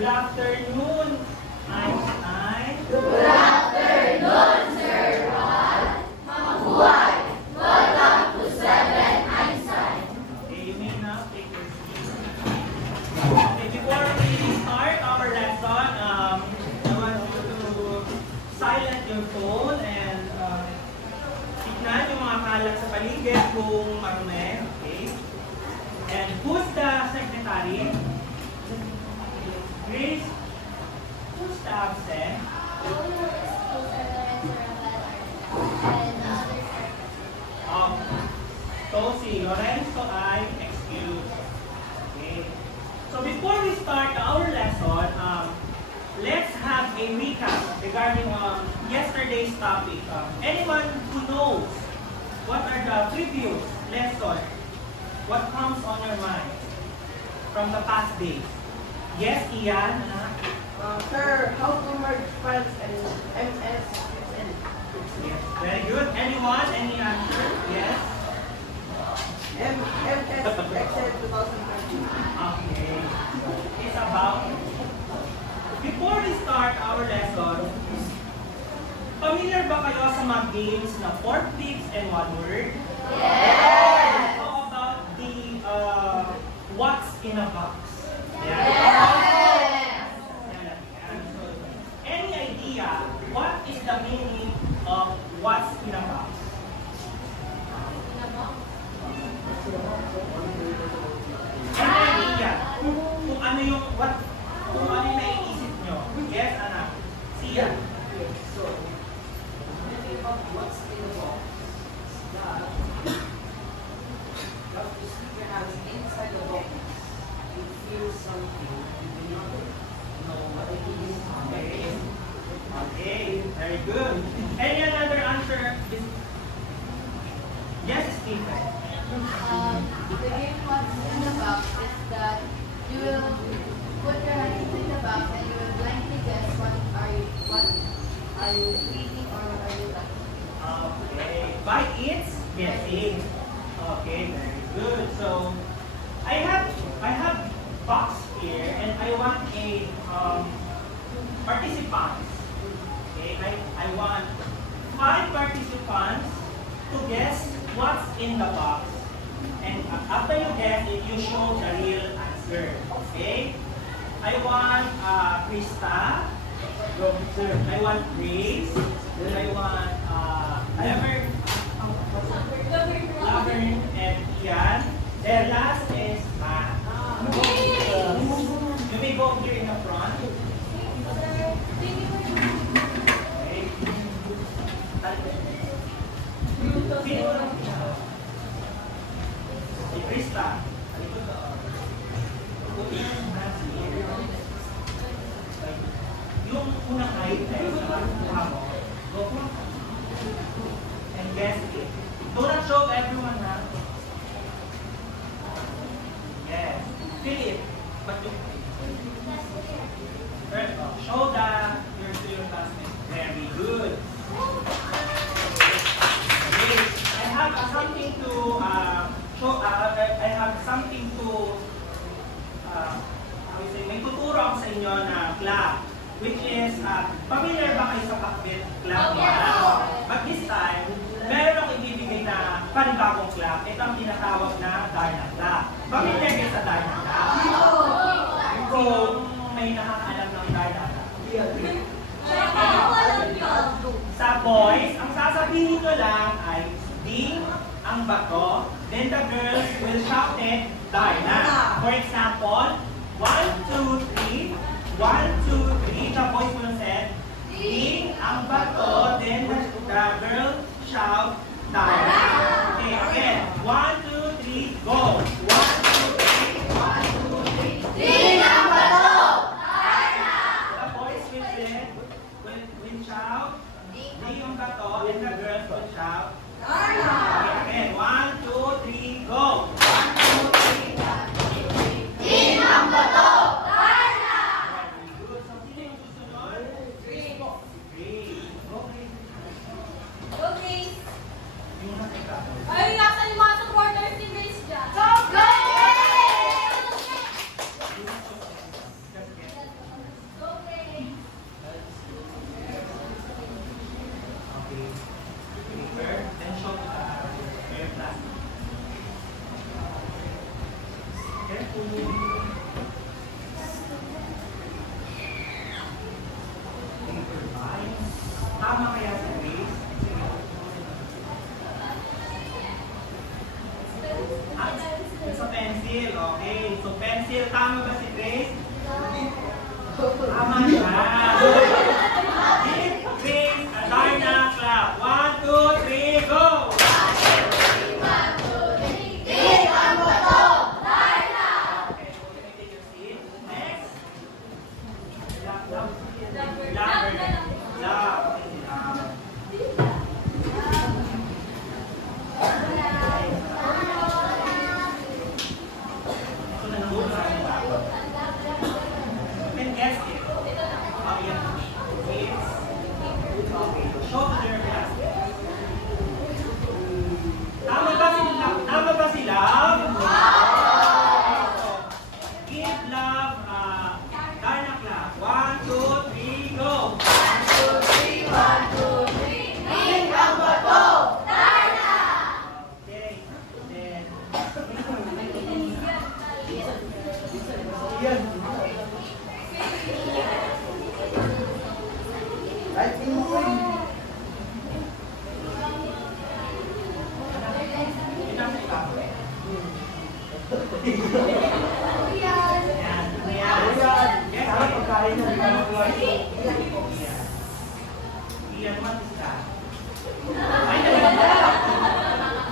Good afternoon, Einstein. Good afternoon, Sir Ron. Mabuhay. Welcome to 7 Einstein. Okay, you may now take your seat. Okay, before we start our lesson, I want you to silent your phone and tignan yung mga kalat sa paligid kung marumi. Okay? And who's the secretary? Grace? Who's the absent? So si Lorenzo ay excused. Okay. So before we start our lesson, let's have a recap regarding yesterday's topic. Anyone who knows what are the previous lessons? What comes on your mind from the past days? Yes, Ian? Sir, how to merge files and MS Excel? Yes, very good. Anyone? Any answer? Yes? MS Excel 2013. Okay. It's about... Before we start our lesson, familiar ba kayo sa mga games na 4 pips and 1 word? Yes! How about the what's in a box? Yeah. Yes! Any idea what is the meaning of what's in a box? Any idea kung ano yung kung ano yung naiisip nyo? Yes, anak? Siya. So, the meaning of what's in the box is that you have to stick your hands inside the box. You feel something, you know what it is. Okay. Okay, very good. Any another answer? Yes, Stephen. The game what's in the box is that you will put your hands in the box and you will blindly guess what are you reading or what are you touching. Okay. By its guessing. Okay, very good. So I have box here and I want a participants. Okay, I want 5 participants to guess what's in the box. And after you guess it, you show the real answer. Okay? I want Krista. I want Grace. I want Laverne and Ian. Their last is Matt. You may go here in the front. Okay. Si Krista. Yung unang height ay sa mukha mo. Go and guess it. Do not show everyone na. Yes. Philip. But you show your classmates. Very good. Okay. I have something to show. I have something to may tuturo ako sa inyo na clap, which is familiar ba kayo sa pakbit clap? But this time, meron akong ibibigay na panibagong clap. Ito ang tinatawag na Darna clap. Familiar kayo sa Darna clap? So, may nakakaalam ng Darna clap. Sa boys, ang sasabihin nyo lang ay ding ang bato, then the girls will shout it, Darna. For example, 1, 2, 3, 1, 2, 3, the boys will say, ding ang bato, then the girl shout, Darna. Okay, again, 1, 2, 3, go! 1, 2, 3, 1, 2, 3, Ding ang bato! Darna! The boys will shout, ding ang bato, and the girls will shout, Darna! Okay, again, 1, 2, 3, go! 1, 2, 3, Ding ang bato! Darna! very good. So, sino yung susunod? 3. Okay. Okay. Yung nakita. Ay, nasa yung mga supporters ni Grace dyan. Go! Go! Tama kaya si Grace? Sa pencil, okay. So pencil, tama ba si Grace? Tama siya. Give Grace a Darna clap. 1, 2, 3, go! Tama ba sila? Give love Darna clap. 1, 2, 3, go! 1, 2, 3, 1, 2, 3. Big ang bato! Darna! Okay. Then,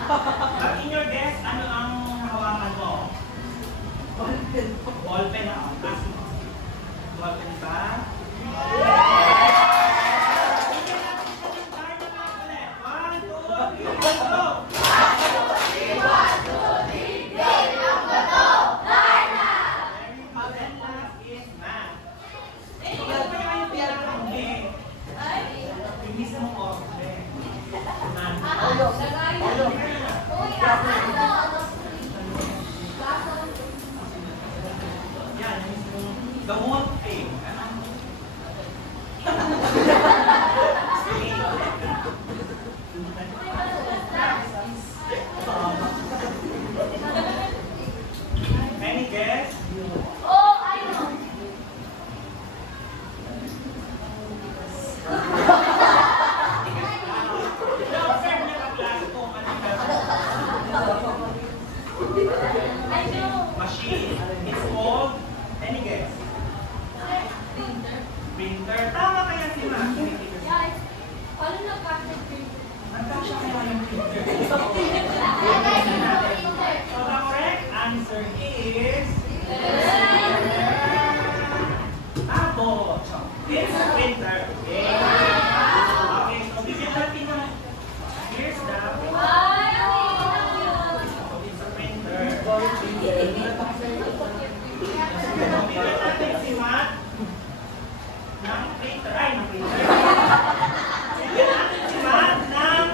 But in your guess, ano ang hawakan mo? Ballpen na ako. Ballpen ba? Gamot eh. Any guess? Oh, I know. Na-observe niya ang klase ko kanina. I know. Machine. It's called, any guess? Printer. Tama kaya si Mac? Guys, paano nagkakit Nagkasya kaya yung printer. So the correct answer is Apple. It's a printer. Okay. Okay, so bigyan natin na. Here's the it's a printer. Bigyan natin si Matt ng printer. Ay, ng printer. Bigyan natin si Matt ng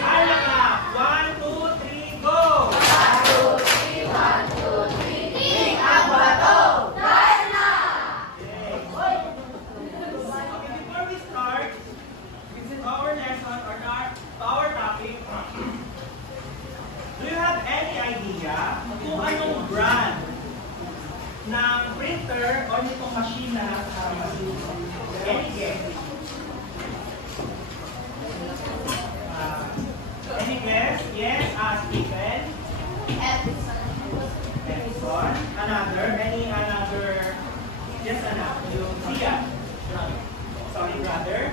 Darna. 1, 2, 3, go! 1, 2, 3, 1, 2, 3. Big ang bato! Darna! Okay, before we start our lesson or our topic, do you have any idea kung anong brand ng printer o nitong machine na kasama? Any guess? Any guess? Yes, Stephen. Edison. Edison. Another? Any another? Yes, another. Yung Sian. Sorry, brother.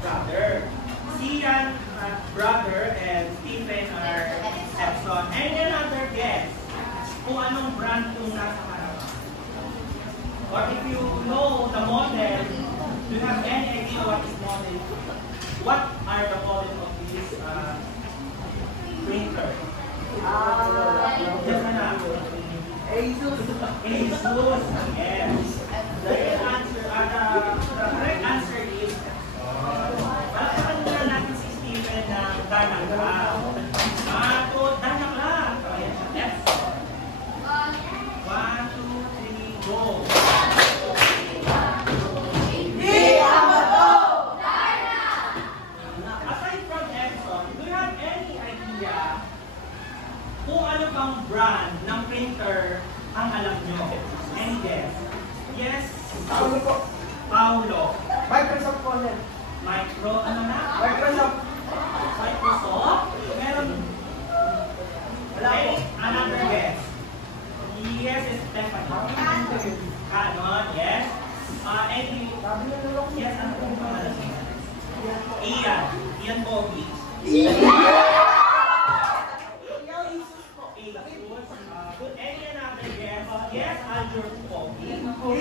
Brother. Sian, brother, and Stephen are Edison. Any another guess kung anong brand yung nasa harap? Or if you know the model, do you have any idea what is model? What are the model of this printer? Yes, another. Asus. Asus, yes. The correct answer is palakpakan muna natin si Stephen na Darna Clap. Darna Clap. Ayan siya. Yes. 1, 2, 3, go. Aside from Edison, do you have any idea kung ano bang brand ng printer ang alam nyo? Any guess? ano na? Microsoft. Microsoft? Meron. Any another guess? Yes, it's Stephanie. Canon, yes. Any? Yes, ano po pangalan niya? Ian. Ian Bobby. Any another guess? Yes, Alger Bobby. Zero.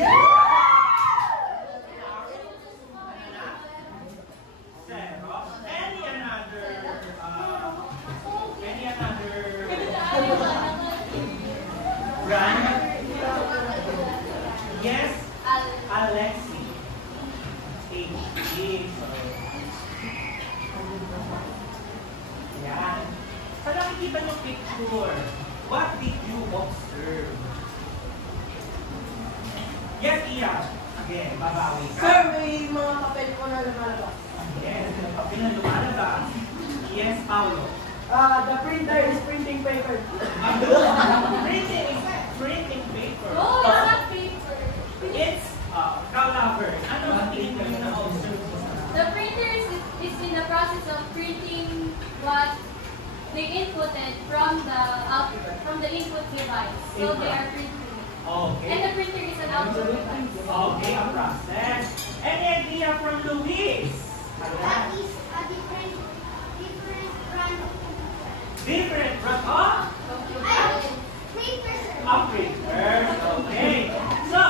Any another brand? Yes, Alexi. HD. Yan. Sa nakikita niyo picture, what did you observe? Yes, Ian. Again, babawi ka. Sir, may mga papel ko na lumalabas. Yes, kapag na lumalabas. Yes, Paulo. The printer is printing paper. Printing paper. Oh, it's not paper. It's caliber. Ano ang tingin mo yung na-observe mo sa The printer is in the process of printing what they inputted from the input device. So they are printing. Okay. And the printer is an output device. Okay, a process. Any idea from Luis? That is a different brand of computer. Different from Printer. a printer. Okay. So,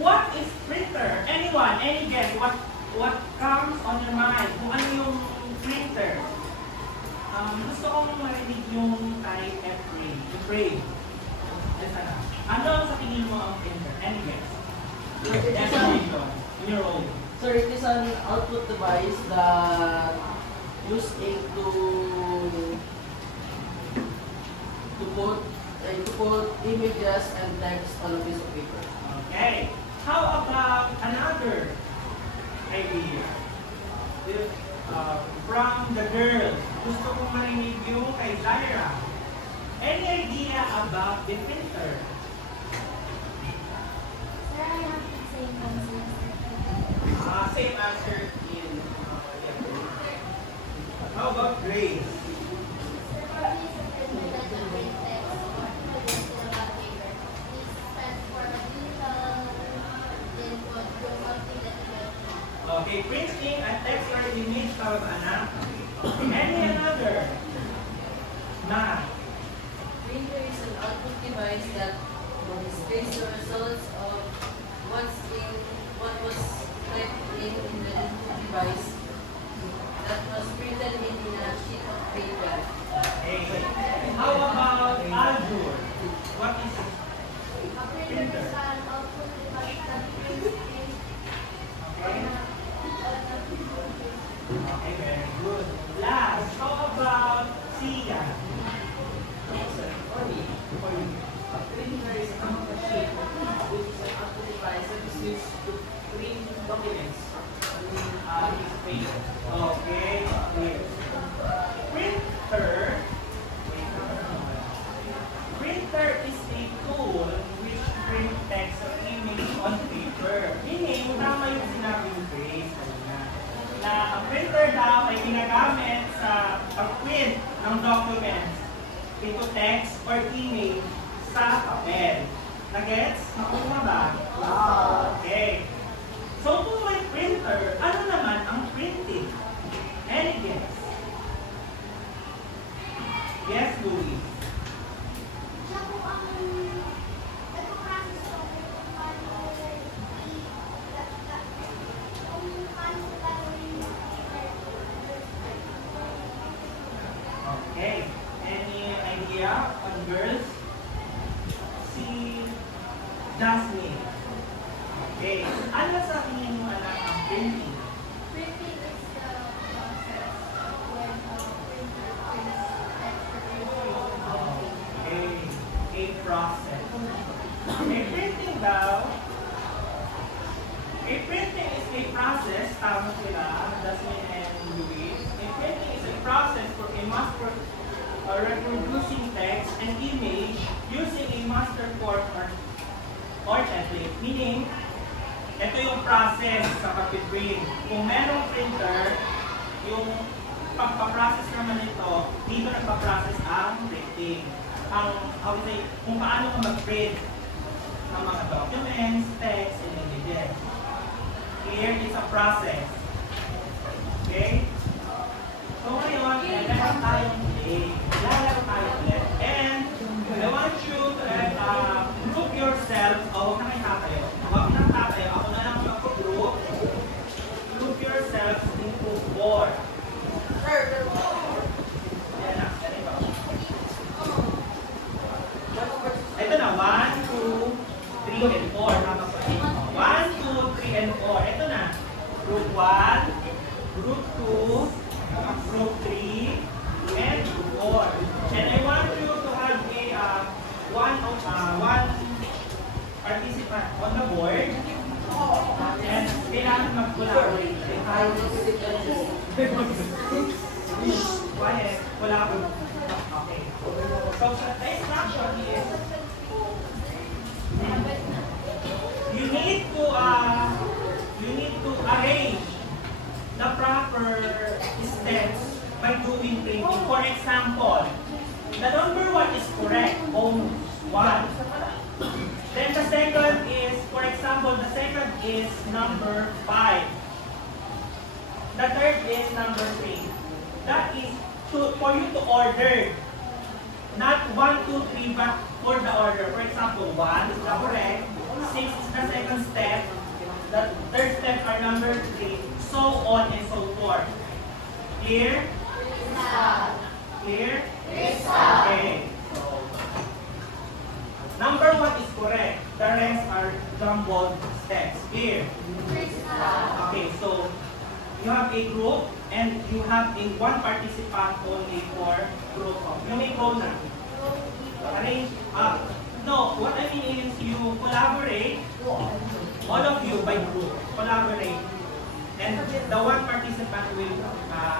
what is printer? Anyone? Any guess? What comes on your mind? Kung ano yung printer? Gusto kong marinig yung type F-frame. Yung frame. Ano sa tingin mo ang printer? Any guess? Definition. In your own. Sir, it is an output device that use ink to put images and text on a piece of paper. Okay. How about another idea? From the girls. Gusto kong marinig yung kay Zaira. Any idea about the printer? Sir, I have the same answer. Same answer in How about Grace? Sir, probably is a printer that can print text or put it in a paper. It stands for digital input, yung something that you get. Okay, printing a text or image of anak. Any another? Math. Printer is an output device that displays the results of what was typed in the input device that was printed in a sheet of paper. Okay. How about Azure? What is it? A printer is an output device that prints things Okay. Okay, very good. Last, how about Sia? For me, a printer is a machine which is an output device that is used to print documents on a piece of paper. Okay, clear. Printer is a tool which print text or image on paper. Meaning, tama yung sinabi ng Grace kanina. Na ang printer daw ay ginagamit sa pag-print ng documents into text or image sa papel. Nagets? Nakuha ba? Okay. So kung may printer, ano naman ang printing? Any guess? Yes, Louis. Siya po ang nagpo-process ko kung paano gagawin yung Okay. Any idea on girls? Si Jasmine. Okay. Ano sa tingin mo anak ang printing? printing is the process when a printer prints text or image. Okay. A process. A printing daw. A printing is a process, tama sila, Jasmine and Louis. A printing is a process for a master reproducing text and image using a master form or template. Meaning, ito ito yung process sa pag-print. Kung merong printer, yung pagpa-process naman ito, dito nagpa-process ang printing. Kung paano ka mag-print ng mga documents, text, and images. Here is a process. Okay? So ngayon, meron tayong play. Lalaro tayo ulit. And I want you to group yourself. Huwag na kayo tatayo. Huwag na tatayo. Ako na lang mag-group. Group yourself into 4. Yan na. Ito na. 1, 2, 3, and 4. Tama pa. 1, 2, 3, and 4. Ito na. Group 1, Group 2, Group 3, and Group 4. And I want you to have one participant on the board. And kailangan mag-collaborate. Quiet. Collaborate. Okay. So, the instruction is you need to arrange the proper steps by doing printing. For example, the number 1 is correct, only 1. Then the second is, for example, the second is number 5. The third is number 3. That is for you to order. Not 1, 2, 3, but for the order. For example, 1 is the correct, 6 is the second step, the third step are number 3, so on and so forth. Clear? Clear? Okay. So, number 1 is correct. The rest are jumbled steps. Clear? Okay, so you have a group and you have a one participant only for group of. You may go na. Arrange. No, what I mean is you collaborate, all of you by group, collaborate. And the one participant will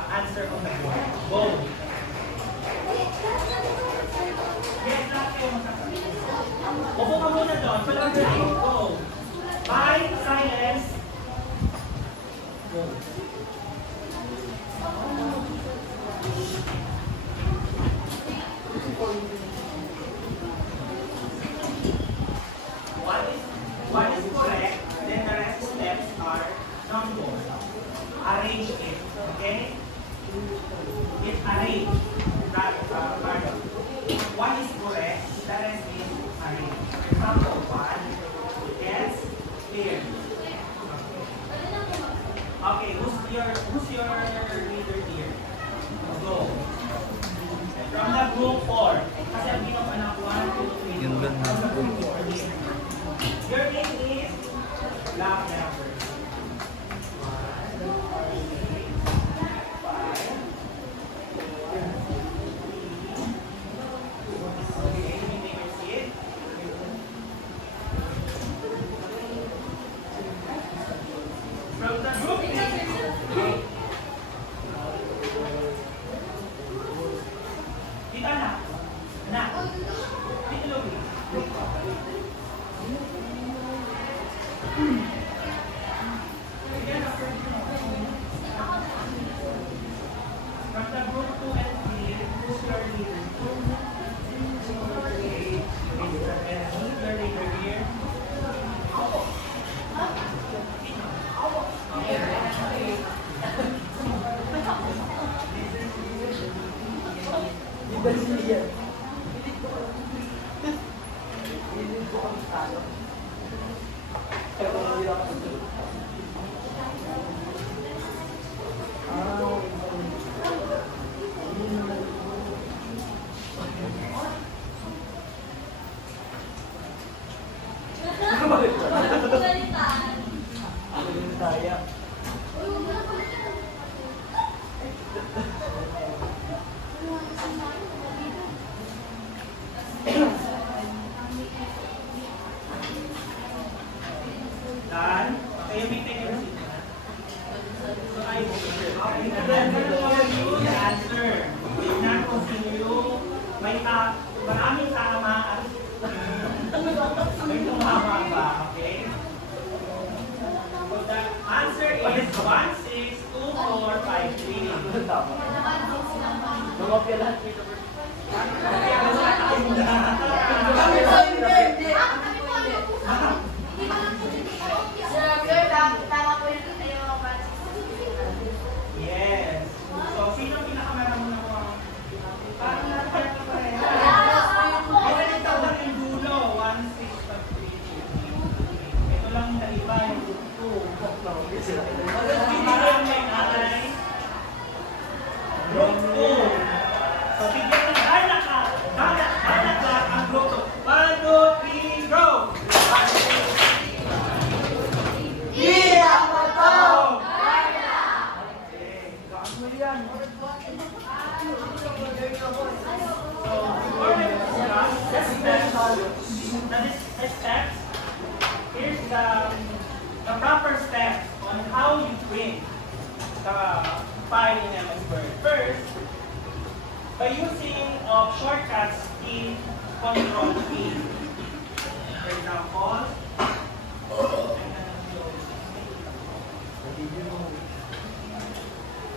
answer on the board. Go. Yes, lahat kayo magsasabi. Upo ka muna doon. Collaborate. Go. By silence. Go. One is correct, then the rest steps are numbered. Arrange it, okay? It's arranged. That part. One is correct, the rest is arranged. Example 1. Yes? Clear. Okay, who's your leader here? Go. From the group 4. Kasi ang anak 1, 2, 3. Yun lang na. Your name is love number. 1, 2, 3, 5. Okay, you may take your seat. From the group dito anak. Anak. Dito Louie. From the group 2 and 3, who's your leader? Okay, Mr. Benny, your leader here. Done? Okay, you may take your seat. So I will the answer. Did not continue. Maraming tama. May tumama ba? Okay? Lumapya lahat dito. Yes. So, sino ang pinakameron mo na mga? Parang nasa pa rin. Ito yung tawag yung dulo. 1, 6, 3. Ito lang yung iba yung 2. Parang may nanay. Group 2. So, bigyan ng hanak lang ang group 2. 1, 2, 3, go! The steps, here's the proper steps on how you print the file in MS Word. First, by using shortcuts in Control P. For example,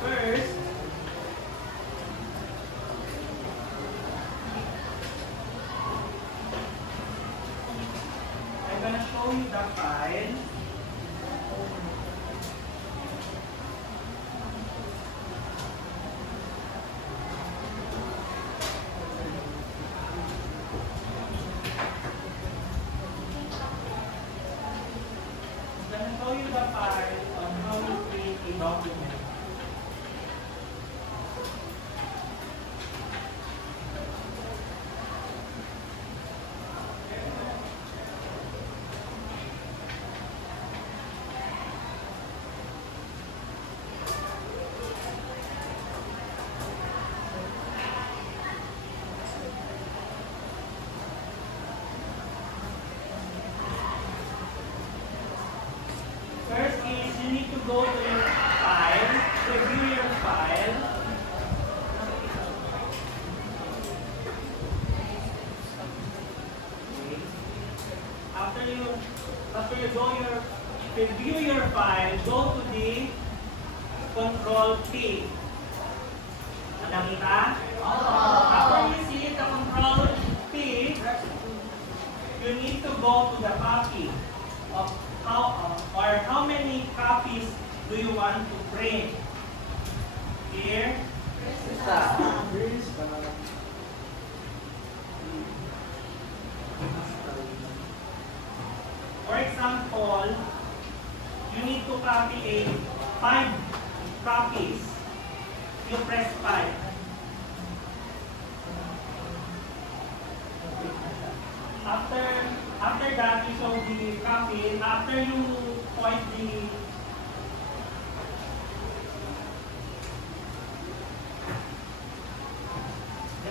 first, I'm gonna show you the file. I'm gonna show you the file on how to create a document. First is you need to go to your file, review your file. Okay. After you review your file, go to the Control P. Nakita? After you see the Control P, you need to go to the copy of how many copies do you want to print? Here. For example, you need to copy 5 copies. You press 5. After that, you show the copy. After you point the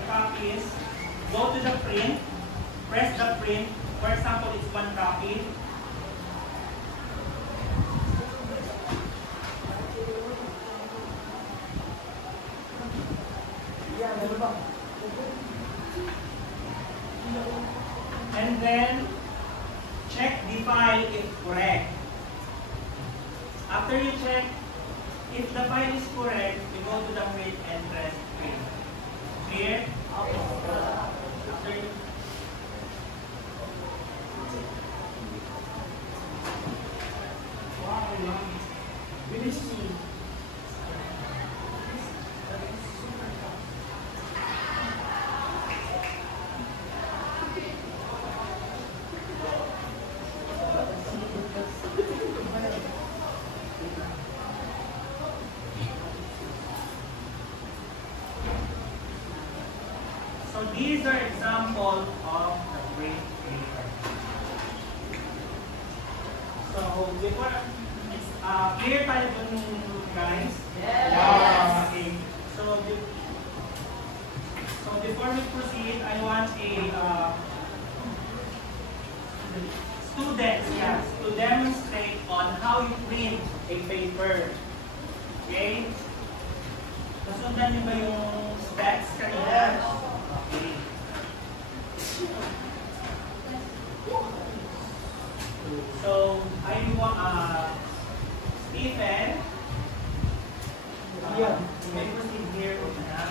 copies, go to the print, press the print. For example, it's 1 copy. And then check the file if correct. After you check if the file is correct, you go to the print and press print. Clear? After you So these are examples of the print paper. So before, clear tayo dun, guys? Yes. Okay. So before we proceed, I want students to demonstrate on how you print a paper. Okay? Nasundan niyo ba yung specs kanina? Okay. So, I want Stephen, may proceed here na.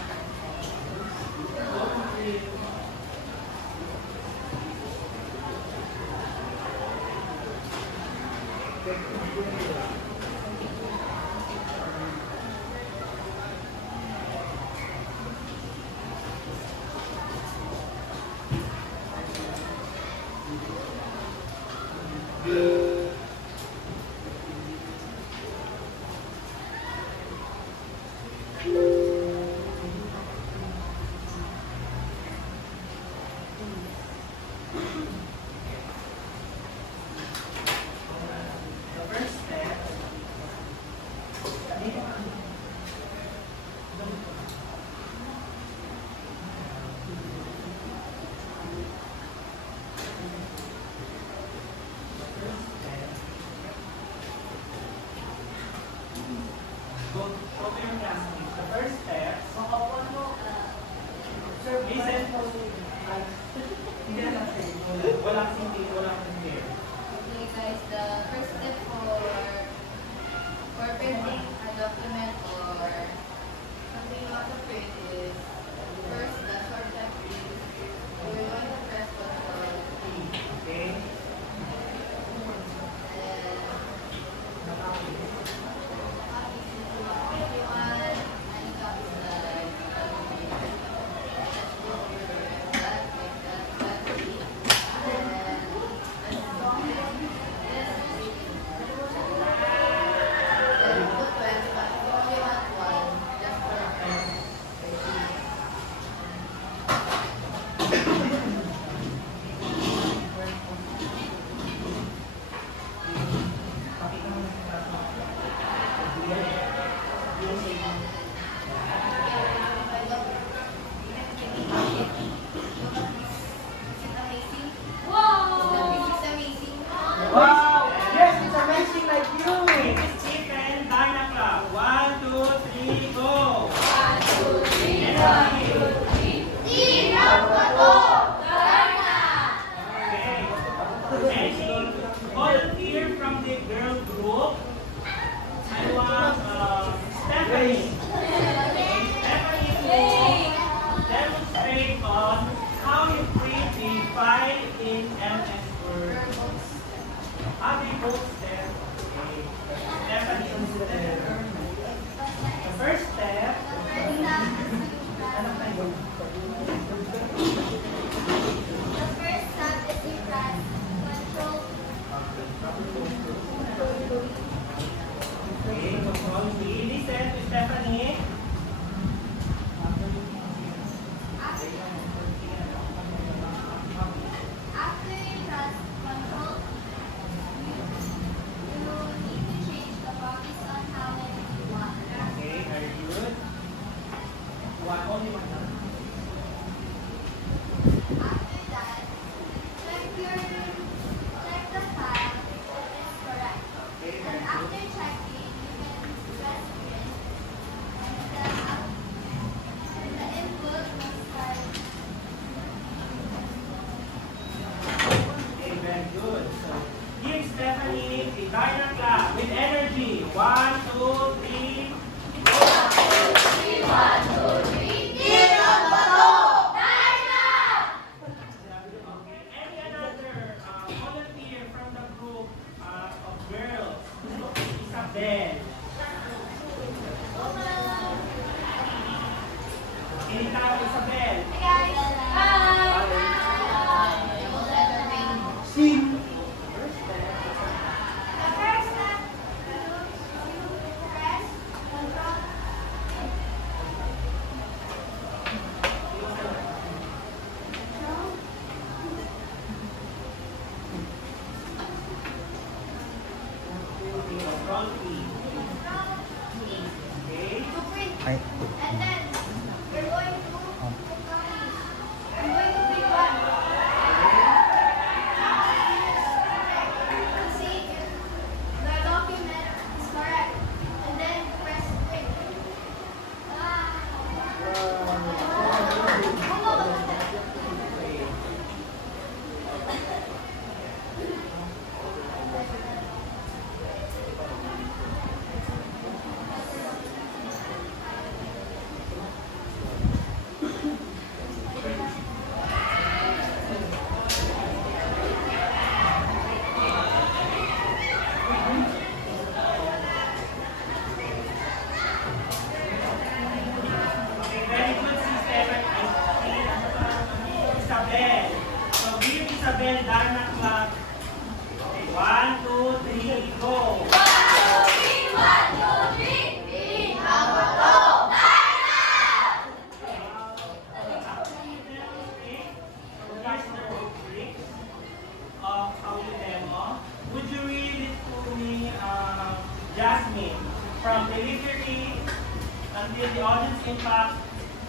until the audience impact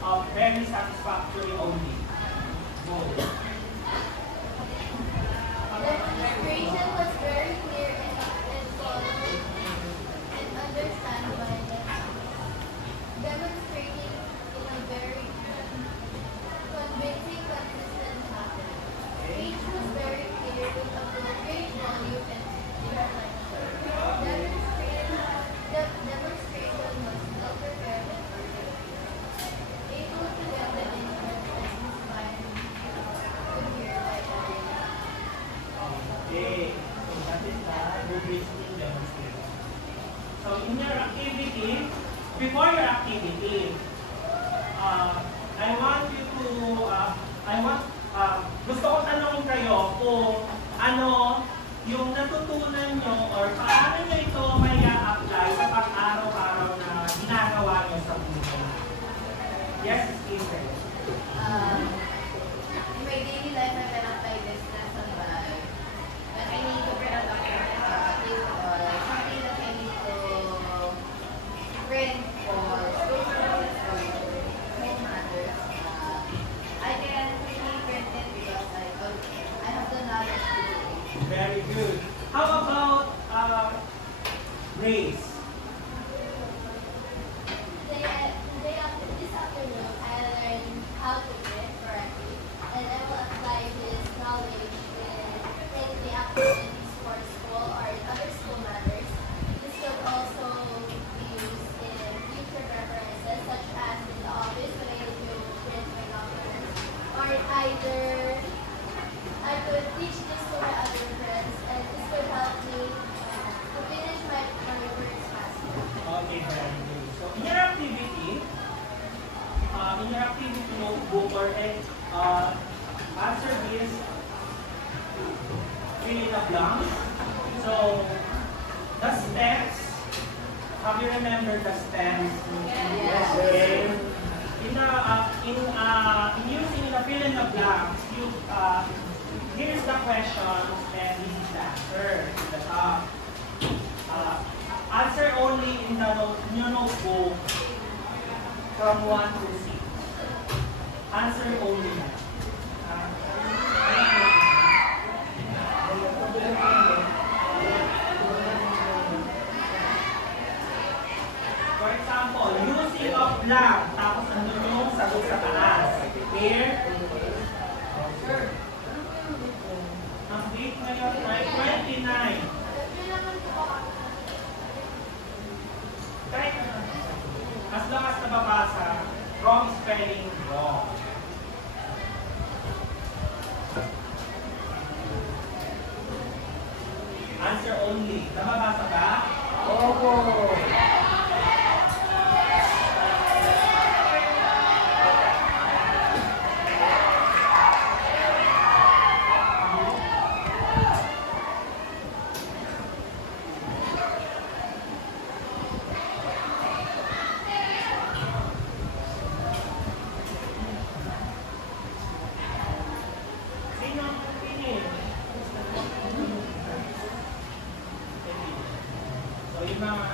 of very satisfactory only. Go. The demonstration was very clear and followed and understand by them. Demonstrating in a very convincing, consistent manner. Each was very clear with appropriate volume and direction. Demonstration was well prepared and organized, able to get the interest and inspire to hear by everyone. Okay. So that is the good listening demonstration. So in your activity, before your activity, I want you to, gusto ko tanongin kayo kung ano yung natutunan nyo or paano nyo ito may apply sa pang-araw-araw na ginagawa nyo sa buhay. Yes, Stephen. In my daily life, I can apply this lesson by when I need to print a document or something that I need to print for school purposes or home matters. I can really print it because I have the knowledge to do it. Very good. How about Grace? This afternoon, I learned how to print correctly, and I will apply this knowledge in the activities for school or in other school matters. This could also be used in future references, such as in the office when I need to print my documents, or either I could teach this to my other friends, and this could help me to finish my works faster. Okay, very good. So in your activity notebook or answer this, fill in the blanks. So the steps, have you remembered the steps? Yes. Okay. In using the fill in the blanks, here's the question and this is the answer to the top. Answer only in your notebook from 1 to 6. Answer only. For example, using of blank, tapos andun yung sagot sa taas. Here. Ang date ngayon ay 29. Kahit as long as nababasa, wrong spelling, wrong. Answer only. Nababasa ba? Opo. Sino ang pipili? So yung mga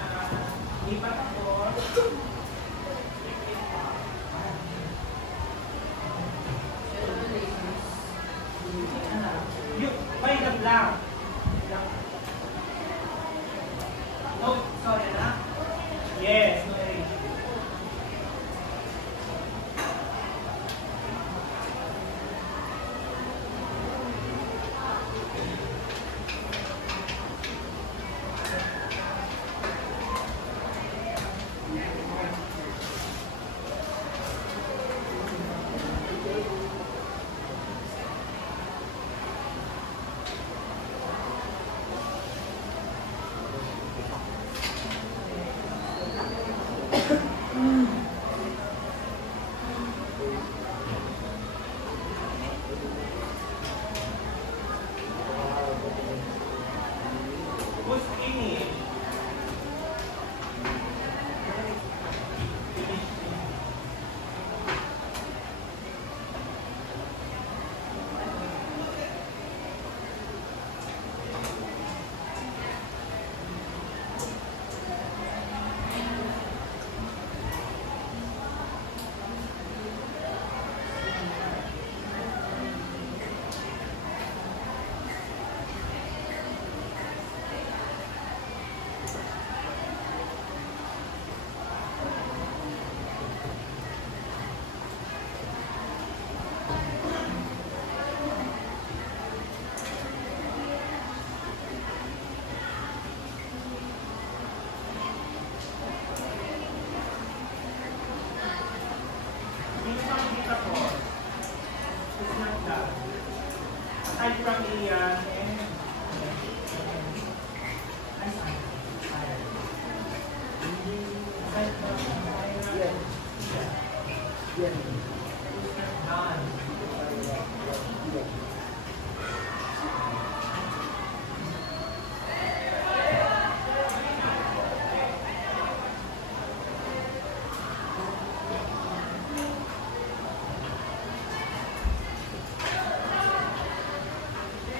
Done.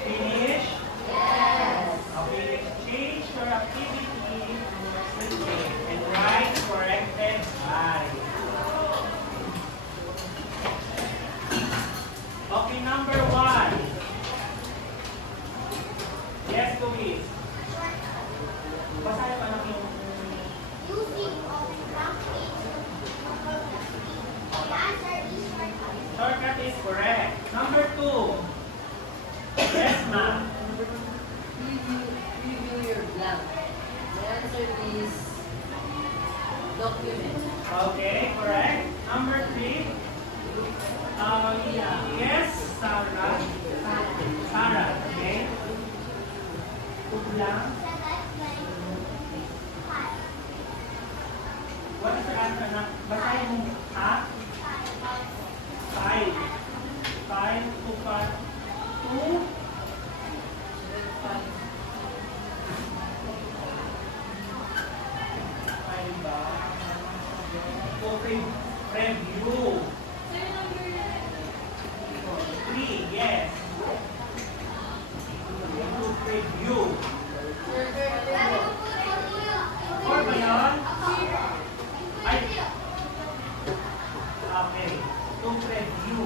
Finish? Yes. Okay, change your activity and write corrected by. Okay, number 1. Yes, Luis. Basahin pa lang yung... Using of blank page number 15. The answer is shortcut. Shortcut is correct. Number 2. Yes, ma'am. Review your blank. The answer is document. Okay, correct. Number 3. Yes, Sarah. Sarah, okay. Kublang. Select blank 5. What is the answer na? Basahin mo, ha? 5. 5 to 2. Review. 3, yes. Review. 4 ba yun? Ay. Okay. To review.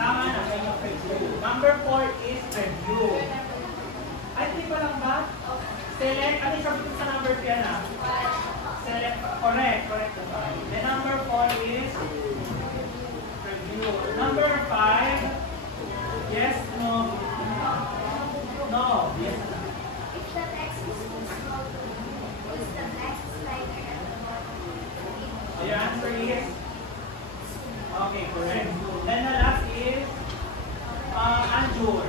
Tama na kayo review. Number 4 is review. Ay, 3 pa lang ba? Select. Ano yung sabi ko sa number 3 na? Select. Correct. Correct the 5. The number 4 is review. Number 5. Yes, no. No. Yes. If the text is too small to read, use the text slider at the bottom. Your answer is? Okay, correct. Then the last is Anjur.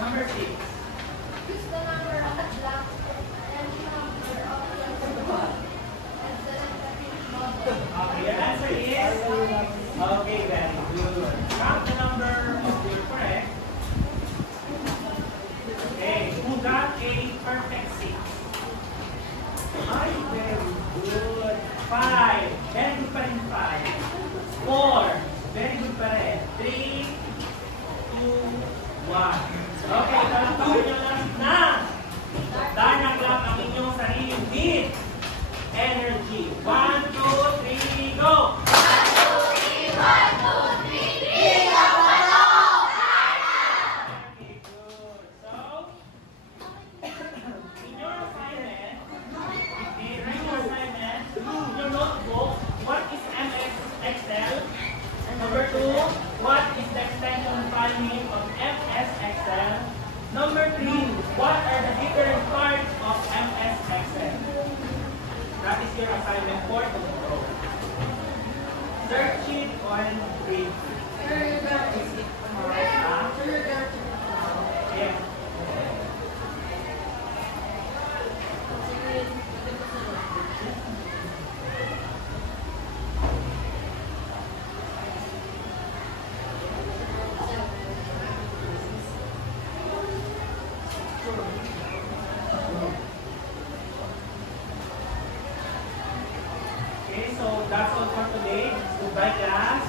Number 6. Use the number of the blank and number of the and select the page model. Okay, your answer is? Okay, very good. Count the number of your correct. Okay, who got a perfect 6? Ay, very good. 5. Very good pa rin 5. 4. Very good pa rin. 3, 2, 1. Okay, talakawin nyo lang na. Darnak lang ang inyong sariling beat. Energy. 1, 2, 3, go! 1, 2, 3, 1, 2, 3, 3, go, go! Okay, good. So, in your assignment, your notebook, what is MS Excel? Number 2, what is the extension file name of MS Excel? Number 3, what are the different parts of MS Excel? That is your assignment for tomorrow. Search it on grade 3. Yes. Okay, so that's all for today. Goodbye, class.